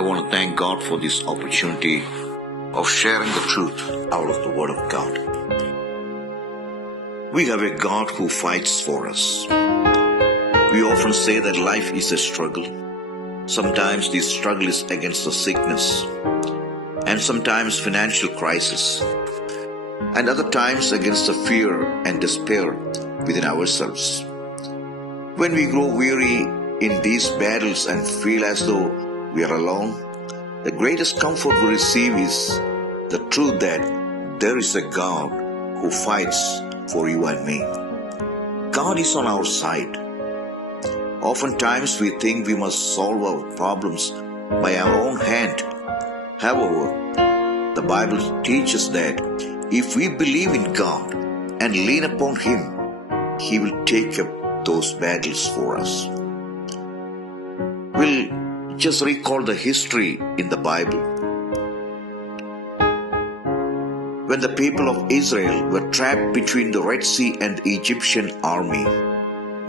I want to thank God for this opportunity of sharing the truth out of the Word of God. We have a God who fights for us. We often say that life is a struggle. Sometimes the struggle is against the sickness, and sometimes financial crisis, and other times against the fear and despair within ourselves. When we grow weary in these battles and feel as though we are alone, the greatest comfort we receive is the truth that there is a God who fights for you and me. God is on our side. Oftentimes we think we must solve our problems by our own hand. However, the Bible teaches that if we believe in God and lean upon Him, He will take up those battles for us. We'll just recall the history in the Bible. When the people of Israel were trapped between the Red Sea and the Egyptian army,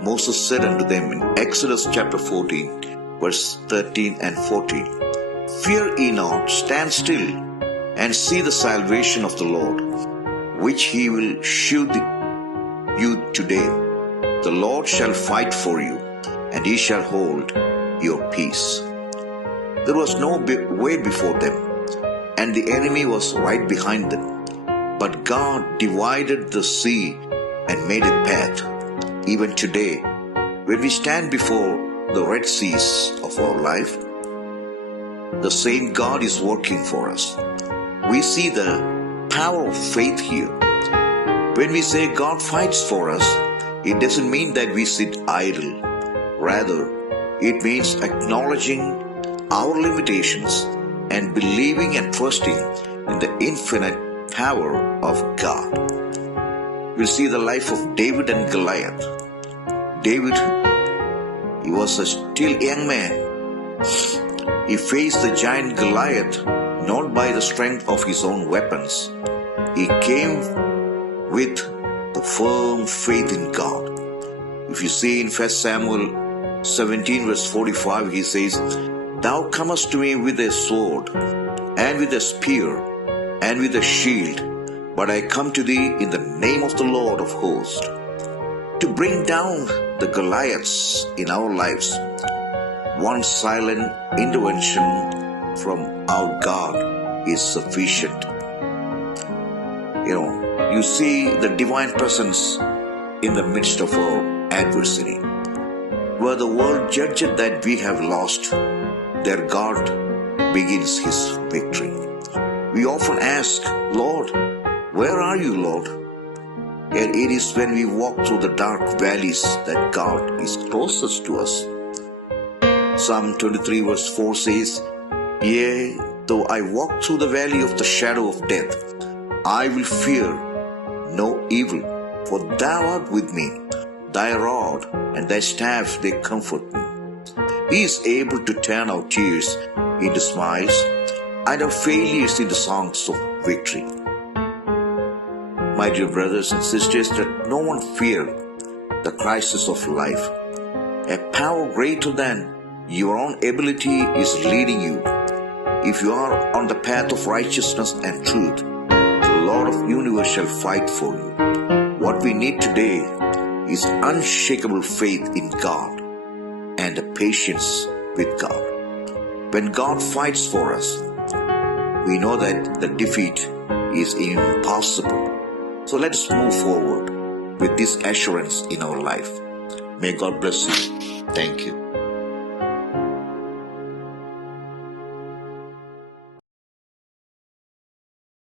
Moses said unto them in Exodus chapter 14, verse 13 and 14, "Fear ye not, stand still, and see the salvation of the Lord, which He will shew you today. The Lord shall fight for you, and He shall hold your peace." There was no way before them, and the enemy was right behind them. But God divided the sea and made a path. Even today, when we stand before the Red Seas of our life, the same God is working for us. We see the power of faith here. When we say God fights for us, it doesn't mean that we sit idle. Rather, it means acknowledging our limitations and believing and trusting in the infinite power of God. We see the life of David and Goliath. David, he was a still young man. He faced the giant Goliath not by the strength of his own weapons. He came with the firm faith in God. If you see in 1 Samuel 17 verse 45, he says, "Thou comest to me with a sword, and with a spear, and with a shield, but I come to thee in the name of the Lord of hosts." To bring down the Goliaths in our lives, one silent intervention from our God is sufficient. You see the divine presence in the midst of our adversity. Where the world judges that we have lost, their God begins His victory. We often ask, "Lord, where are you, Lord?" And it is when we walk through the dark valleys that God is closest to us. Psalm 23 verse 4 says, "Yea, though I walk through the valley of the shadow of death, I will fear no evil, for thou art with me. Thy rod and thy staff, they comfort me." He is able to turn our tears into smiles and our failures into songs of victory. My dear brothers and sisters, let no one fear the crisis of life. A power greater than your own ability is leading you. If you are on the path of righteousness and truth, the Lord of the universe shall fight for you. What we need today is unshakable faith in God and a patience with God. When God fights for us, we know that the defeat is impossible. So let us move forward with this assurance in our life. May God bless you. Thank you.